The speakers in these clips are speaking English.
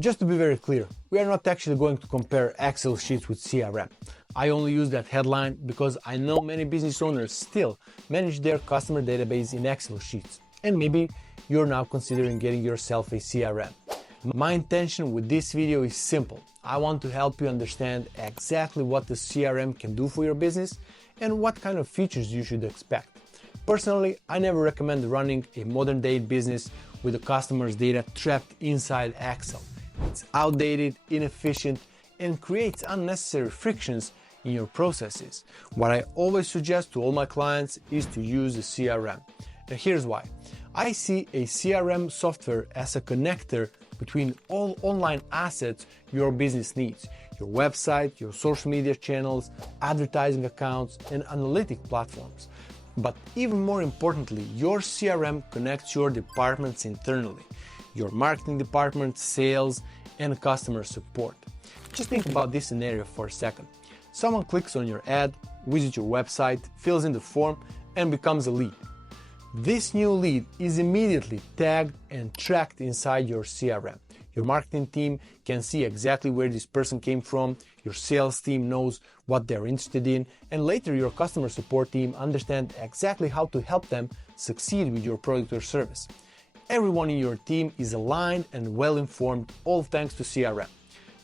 Just to be very clear, we are not actually going to compare Excel sheets with CRM. I only use that headline because I know many business owners still manage their customer database in Excel sheets, and maybe you're now considering getting yourself a CRM. My intention with this video is simple. I want to help you understand exactly what the CRM can do for your business and what kind of features you should expect. Personally, I never recommend running a modern day business with the customer's data trapped inside Excel. It's outdated, inefficient, and creates unnecessary frictions in your processes. What I always suggest to all my clients is to use a CRM. And here's why. I see a CRM software as a connector between all online assets your business needs: your website, your social media channels, advertising accounts, and analytic platforms. But even more importantly, your CRM connects your departments internally: your marketing department, sales, and customer support. Just think about this scenario for a second. Someone clicks on your ad, visits your website, fills in the form, and becomes a lead. This new lead is immediately tagged and tracked inside your CRM. Your marketing team can see exactly where this person came from, your sales team knows what they're interested in, and later your customer support team understands exactly how to help them succeed with your product or service. Everyone in your team is aligned and well informed, all thanks to CRM.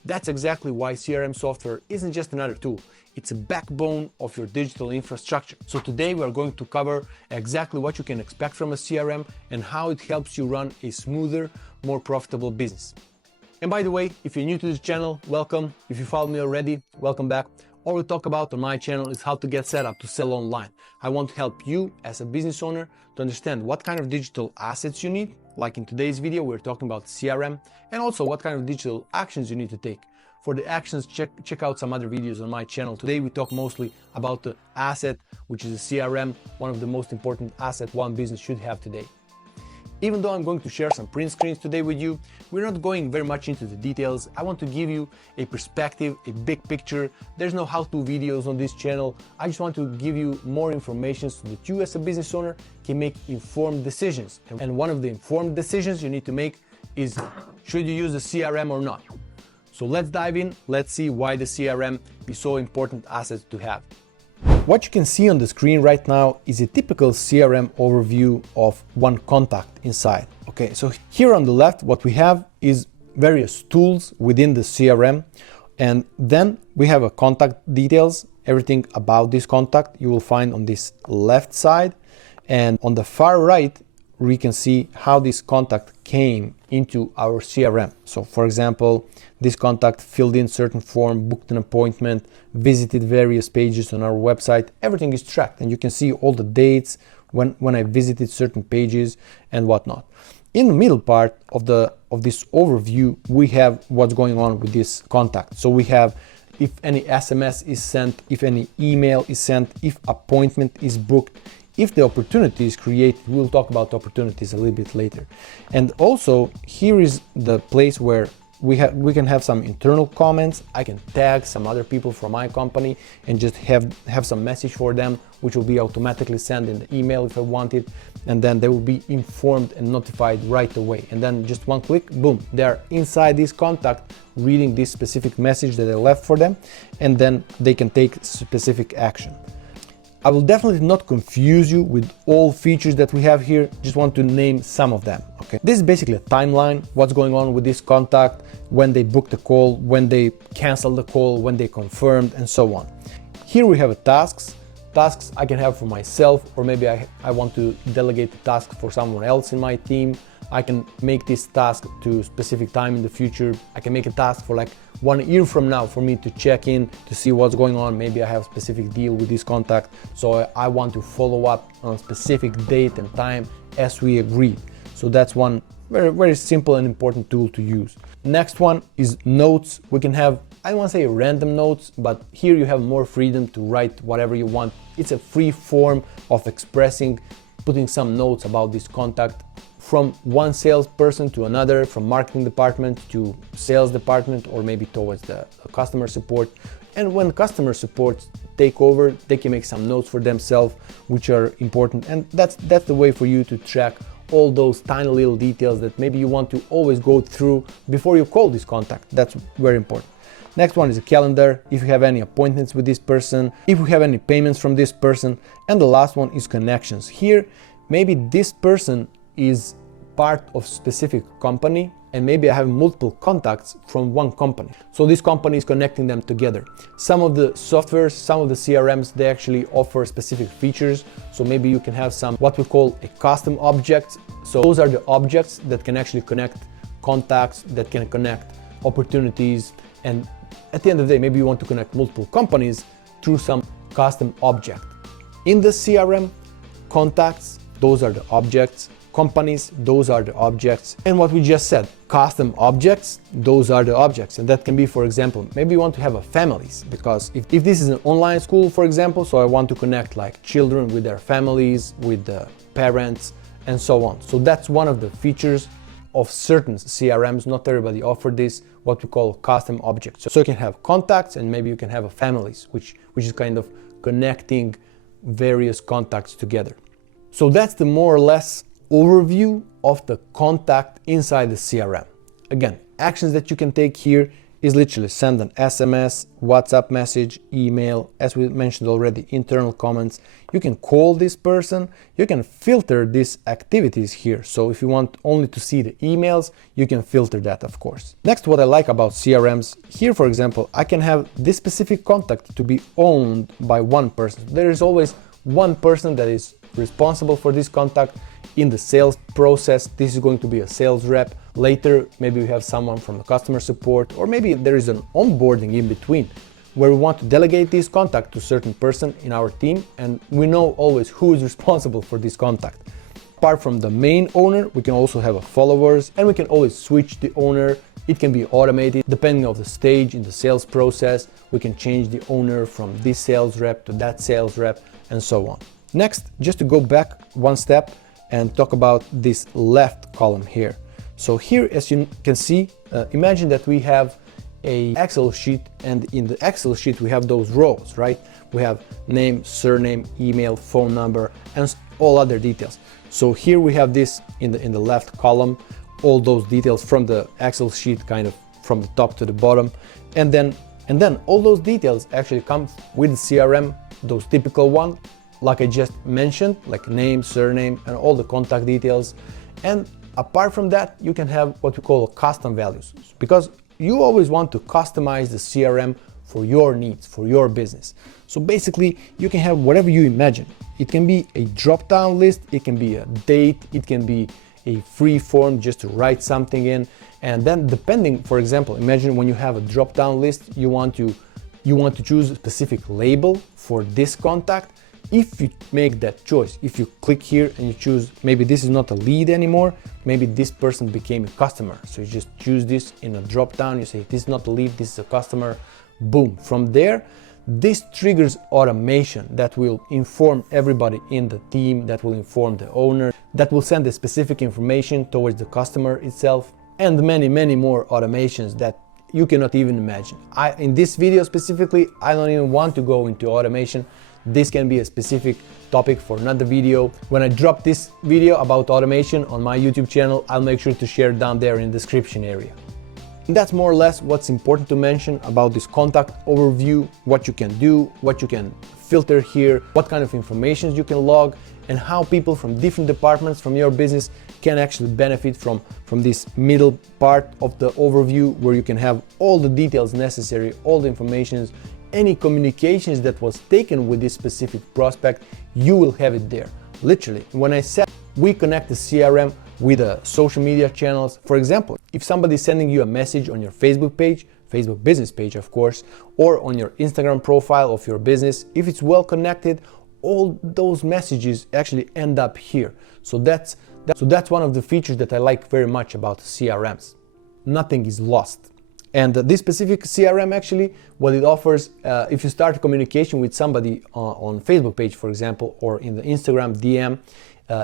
That's exactly why CRM software isn't just another tool. It's a backbone of your digital infrastructure. So today we are going to cover exactly what you can expect from a CRM and how it helps you run a smoother, more profitable business. And by the way, if you're new to this channel, welcome. If you followed me already, welcome back. All we talk about on my channel is how to get set up to sell online. I want to help you as a business owner to understand what kind of digital assets you need. Like in today's video, we're talking about CRM, and also what kind of digital actions you need to take. For the actions, check out some other videos on my channel. Today we talk mostly about the asset, which is a CRM, one of the most important assets one business should have today. Even though I'm going to share some print screens today with you, we're not going very much into the details. I want to give you a perspective, a big picture. There's no how-to videos on this channel. I just want to give you more information so that you as a business owner can make informed decisions. And one of the informed decisions you need to make is, should you use a CRM or not? So let's dive in. Let's see why the CRM is so important asset to have. What you can see on the screen right now is a typical CRM overview of one contact inside. Okay, so here on the left, what we have is various tools within the CRM, and then we have a contact details. Everything about this contact you will find on this left side, and on the far right we can see how this contact came into our CRM. So for example, this contact filled in certain form, booked an appointment, visited various pages on our website. Everything is tracked, and you can see all the dates when I visited certain pages and whatnot. In the middle part of this overview, we have what's going on with this contact. So we have if any SMS is sent, if any email is sent, if appointment is booked, if the opportunity is created. We'll talk about opportunities a little bit later. And also here is the place where we can have some internal comments. I can tag some other people from my company and just have some message for them, which will be automatically sent in the email if I want it, and then they will be informed and notified right away. And then just one click, boom, they're inside this contact reading this specific message that I left for them, and then they can take specific action. I will definitely not confuse you with all features that we have here, just want to name some of them. Okay, this is basically a timeline, what's going on with this contact, when they booked the call, when they canceled the call, when they confirmed, and so on. Here we have tasks I can have for myself, or maybe I want to delegate the task for someone else in my team. I can make this task to a specific time in the future. I can make a task for like 1 year from now for me to check in to see what's going on. Maybe I have a specific deal with this contact, so I want to follow up on a specific date and time as we agreed. So that's one very, very simple and important tool to use. Next one is notes. We can have, I don't want to say random notes, but here you have more freedom to write whatever you want. It's a free form of expressing, putting some notes about this contact from one salesperson to another, from marketing department to sales department, or maybe towards the customer support. And when customer support take over, they can make some notes for themselves, which are important. And that's the way for you to track all those tiny little details that maybe you want to always go through before you call this contact. That's very important. Next one is a calendar, if you have any appointments with this person, if you have any payments from this person. And the last one is connections. Here, maybe this person is part of specific company, and maybe I have multiple contacts from one company. So this company is connecting them together. Some of the softwares, some of the CRMs, they actually offer specific features. So maybe you can have some what we call a custom objects. So those are the objects that can actually connect contacts, that can connect opportunities. And at the end of the day, maybe you want to connect multiple companies through some custom object. In the CRM, contacts, those are the objects. Companies, those are the objects. And what we just said, custom objects, those are the objects. And that can be, for example, maybe you want to have a families, because if this is an online school, for example, so I want to connect like children with their families, with the parents, and so on. So that's one of the features of certain CRMs. Not everybody offer this, what we call custom objects. So you can have contacts, and maybe you can have a families, which is kind of connecting various contacts together. So that's the more or less overview of the contact inside the CRM. Again, actions that you can take here is literally send an SMS, WhatsApp message, email, as we mentioned already, internal comments. You can call this person, you can filter these activities here. So if you want only to see the emails, you can filter that, of course. Next, what I like about CRMs, here for example, I can have this specific contact to be owned by one person. There is always one person that is responsible for this contact. In the sales process, this is going to be a sales rep. Later, maybe we have someone from the customer support, or maybe there is an onboarding in between where we want to delegate this contact to a certain person in our team, and we know always who is responsible for this contact. Apart from the main owner, we can also have a followers, and we can always switch the owner. It can be automated depending on the stage in the sales process. We can change the owner from this sales rep to that sales rep, and so on. Next, just to go back one step and talk about this left column here. So here, as you can see, imagine that we have a Excel sheet, and in the Excel sheet we have those rows, right? We have name, surname, email, phone number, and all other details. So here we have this in the left column, all those details from the Excel sheet, kind of from the top to the bottom, and then all those details actually come with the CRM, those typical ones, like I just mentioned, like name, surname, and all the contact details. And apart from that, you can have what we call custom values, because you always want to customize the CRM for your needs, for your business. So basically, you can have whatever you imagine. It can be a drop-down list, it can be a date, it can be a free form just to write something in. And then depending, for example, imagine when you have a drop-down list, you want to choose a specific label for this contact. If you make that choice, if you click here and you choose, maybe this is not a lead anymore, maybe this person became a customer. So you just choose this in a drop down, you say this is not a lead, this is a customer, boom. From there, this triggers automation that will inform everybody in the team, that will inform the owner, that will send the specific information towards the customer itself, and many, many more automations that you cannot even imagine. In this video specifically, I don't even want to go into automation. This can be a specific topic for another video. When I drop this video about automation on my YouTube channel, I'll make sure to share it down there in the description area. And that's more or less what's important to mention about this contact overview, what you can do, what you can filter here, what kind of information you can log, and how people from different departments from your business can actually benefit from this middle part of the overview, where you can have all the details necessary, all the information, any communications that was taken with this specific prospect, you will have it there. Literally, when I said we connect the CRM with the social media channels, for example, if somebody is sending you a message on your Facebook page, Facebook business page of course, or on your Instagram profile of your business, if it's well connected, all those messages actually end up here. So that's one of the features that I like very much about CRMs. Nothing is lost. And this specific CRM actually, what it offers, if you start a communication with somebody on Facebook page, for example, or in the Instagram DM,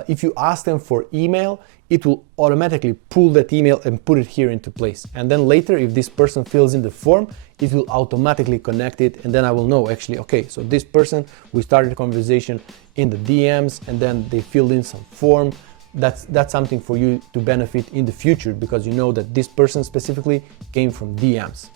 if you ask them for email, it will automatically pull that email and put it here into place. And then later, if this person fills in the form, it will automatically connect it. And then I will know actually, okay, so this person, we started a conversation in the DMs, and then they filled in some form. that's something for you to benefit in the future, because you know that this person specifically came from DMs.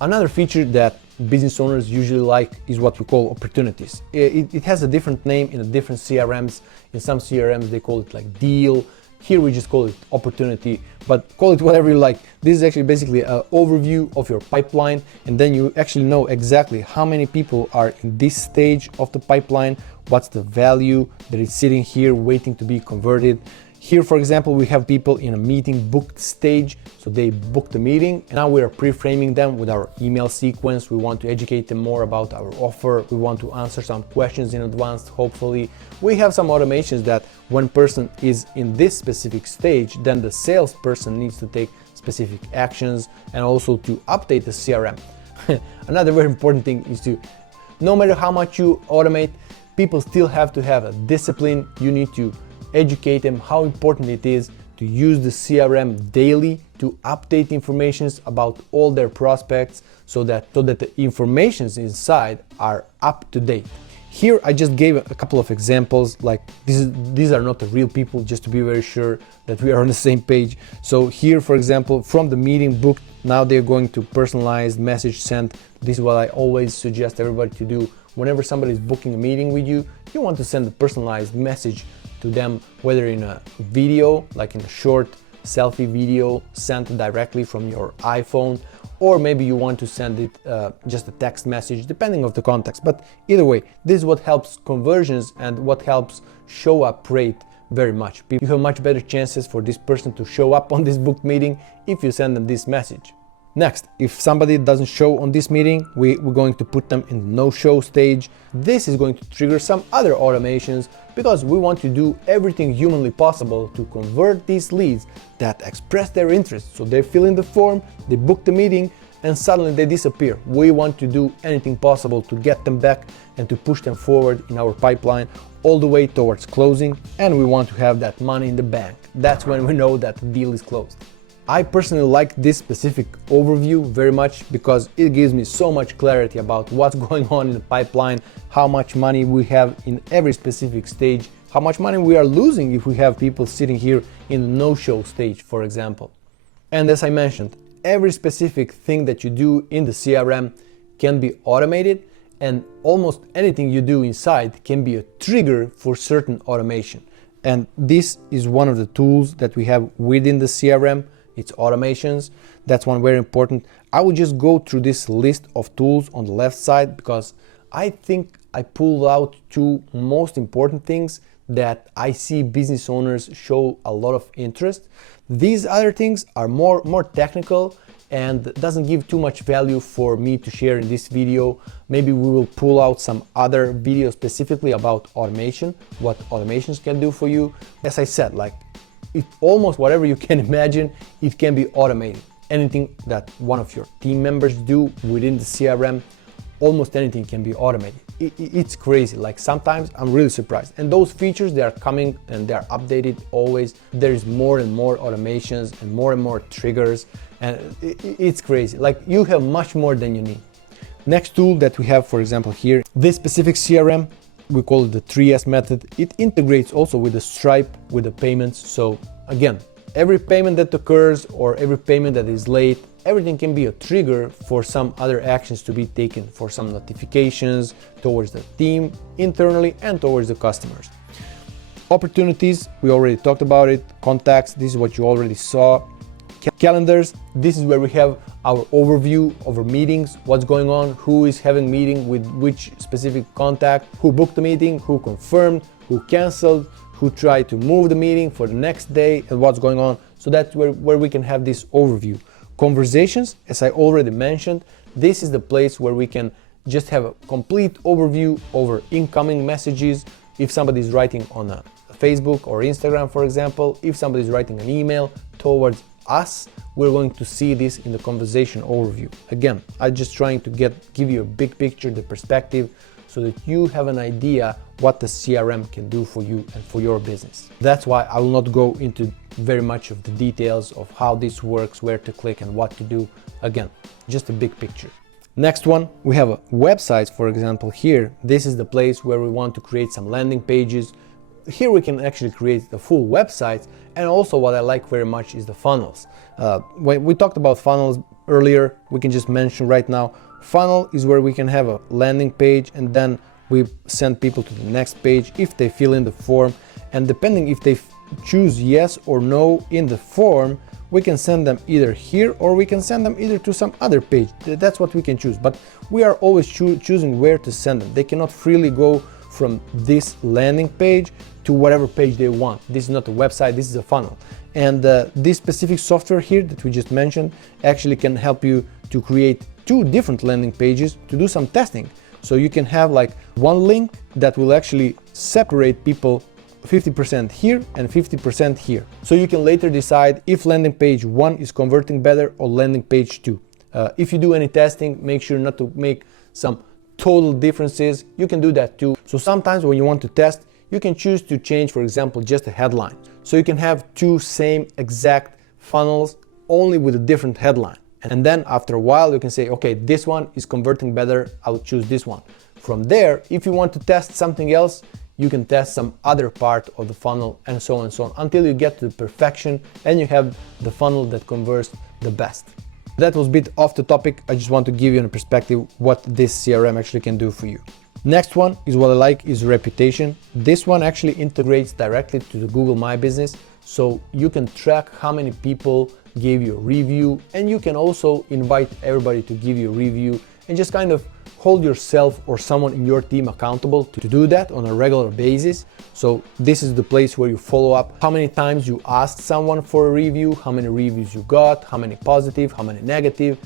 Another feature that business owners usually like is what we call opportunities. It has a different name in the different CRMs. In some CRMs they call it like deal. Here we just call it opportunity, but call it whatever you like. This is actually basically an overview of your pipeline, and then you actually know exactly how many people are in this stage of the pipeline, what's the value that is sitting here waiting to be converted. Here, for example, we have people in a meeting booked stage, so they booked the meeting, and now we are pre-framing them with our email sequence. We want to educate them more about our offer. We want to answer some questions in advance, hopefully. We have some automations that when person is in this specific stage, then the salesperson needs to take specific actions and also to update the CRM. Another very important thing is to, no matter how much you automate, people still have to have a discipline. You need to educate them how important it is to use the CRM daily to update informations about all their prospects so that the informations inside are up to date. Here I just gave a couple of examples, like these are not the real people, just to be very sure that we are on the same page. So here, for example, from the meeting booked, now they're going to personalized message sent. This is what I always suggest everybody to do. Whenever somebody is booking a meeting with you, you want to send a personalized message to them, whether in a video, like in a short selfie video sent directly from your iPhone, or maybe you want to send it just a text message, depending on the context. But either way, this is what helps conversions and what helps show up rate very much. You have much better chances for this person to show up on this booked meeting if you send them this message. Next, if somebody doesn't show on this meeting, we're going to put them in the no-show stage. This is going to trigger some other automations because we want to do everything humanly possible to convert these leads that express their interest. So they fill in the form, they book the meeting, and suddenly they disappear. We want to do anything possible to get them back and to push them forward in our pipeline all the way towards closing, and we want to have that money in the bank. That's when we know that the deal is closed. I personally like this specific overview very much because it gives me so much clarity about what's going on in the pipeline, how much money we have in every specific stage, how much money we are losing if we have people sitting here in the no-show stage, for example. And as I mentioned, every specific thing that you do in the CRM can be automated, and almost anything you do inside can be a trigger for certain automation. And this is one of the tools that we have within the CRM. It's automations. That's one very important. I will just go through this list of tools on the left side because I think I pulled out two most important things that I see business owners show a lot of interest. These other things are more technical and doesn't give too much value for me to share in this video. Maybe we will pull out some other videos specifically about automation, what automations can do for you. As I said, like almost whatever you can imagine, it can be automated. Anything that one of your team members do within the CRM, almost anything can be automated. It's crazy. Like sometimes I'm really surprised. And those features, they are coming and they're updated always. There is more and more automations and more triggers, and it's crazy. Like you have much more than you need. Next tool that we have, for example, here, this specific CRM, we call it the 3S method. It integrates also with the Stripe, with the payments. So again, every payment that occurs or every payment that is late, everything can be a trigger for some other actions to be taken, for some notifications towards the team internally and towards the customers. Opportunities, we already talked about it. Contacts, this is what you already saw. Calendars, this is where we have our overview of our meetings, what's going on, who is having meeting with which specific contact, who booked the meeting, who confirmed, who canceled, who tried to move the meeting for the next day, and what's going on. So that's where we can have this overview. Conversations, as I already mentioned, this is the place where we can just have a complete overview over incoming messages. If somebody is writing on a Facebook or Instagram, for example, if somebody is writing an email towards us, we're going to see this in the conversation overview. Again, I'm just trying to give you a big picture, the perspective, so that you have an idea what the CRM can do for you and for your business. That's why I will not go into very much of the details of how this works, where to click and what to do. Again, just a big picture. Next one, we have websites, for example, here. This is the place where we want to create some landing pages. here we can actually create the full website. And also what I like very much is the funnels. When we talked about funnels earlier, we can just mention right now, funnel is where we can have a landing page and then we send people to the next page if they fill in the form. And depending if they choose yes or no in the form, we can send them either here or we can send them either to some other page. That's what we can choose, but we are always choosing where to send them. They cannot freely go from this landing page to whatever page they want. This is not a website, this is a funnel. And this specific software here that we just mentioned actually can help you to create 2 different landing pages to do some testing. So you can have like one link that will actually separate people 50% here and 50% here. So you can later decide if landing page 1 is converting better or landing page 2. If you do any testing, make sure not to make some total differences. You can do that too. So sometimes when you want to test, you can choose to change, for example, just a headline. So you can have 2 same exact funnels only with a different headline. And then after a while, you can say, okay, this one is converting better, I will choose this one. From there, if you want to test something else, you can test some other part of the funnel and so on until you get to perfection and you have the funnel that converts the best. That was a bit off the topic. I just want to give you a perspective what this CRM actually can do for you. Next one is what I like is reputation. This one actually integrates directly to the Google My Business, so you can track how many people gave you a review, and you can also invite everybody to give you a review and just kind of hold yourself or someone in your team accountable to do that on a regular basis. So this is the place where you follow up how many times you asked someone for a review, how many reviews you got, how many positive, how many negative.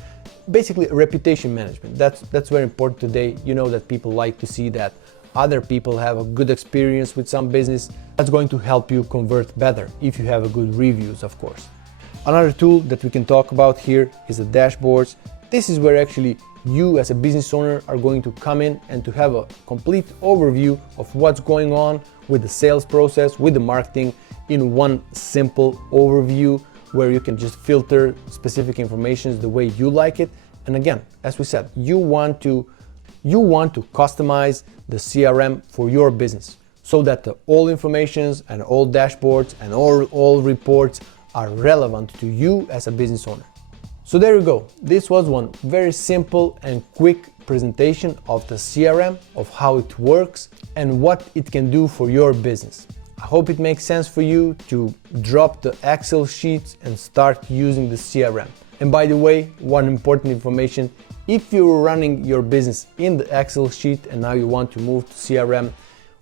Basically reputation management. That's very important today. You know that people like to see that other people have a good experience with some business. That's going to help you convert better if you have a good reviews, of course. Another tool that we can talk about here is the dashboards. This is where actually you as a business owner are going to come in and to have a complete overview of what's going on with the sales process, with the marketing in one simple overview where you can just filter specific information the way you like it. And again, as we said, you want to customize the CRM for your business so that all informations and all dashboards and all reports are relevant to you as a business owner. So there you go. This was one very simple and quick presentation of the CRM, of how it works and what it can do for your business. I hope it makes sense for you to drop the Excel sheets and start using the CRM. And by the way, one important information, if you're running your business in the Excel sheet and now you want to move to CRM,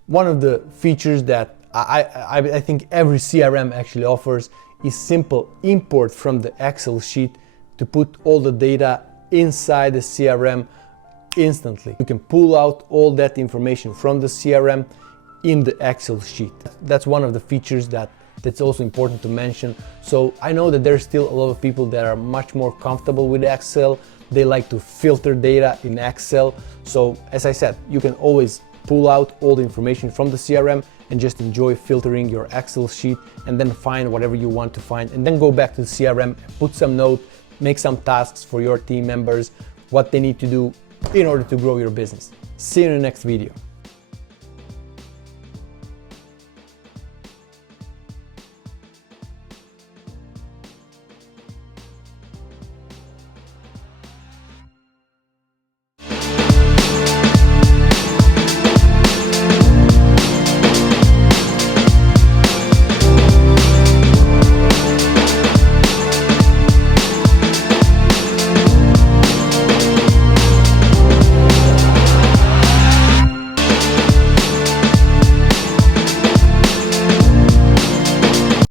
one of the features that I think every CRM actually offers is simple import from the Excel sheet to put all the data inside the CRM instantly. You can pull out all that information from the CRM in the Excel sheet. That's one of the features that's also important to mention. So I know that there's still a lot of people that are much more comfortable with Excel. They like to filter data in Excel. So as I said, you can always pull out all the information from the CRM and just enjoy filtering your Excel sheet and then find whatever you want to find and then go back to the CRM, put some note, make some tasks for your team members, what they need to do in order to grow your business. See you in the next video.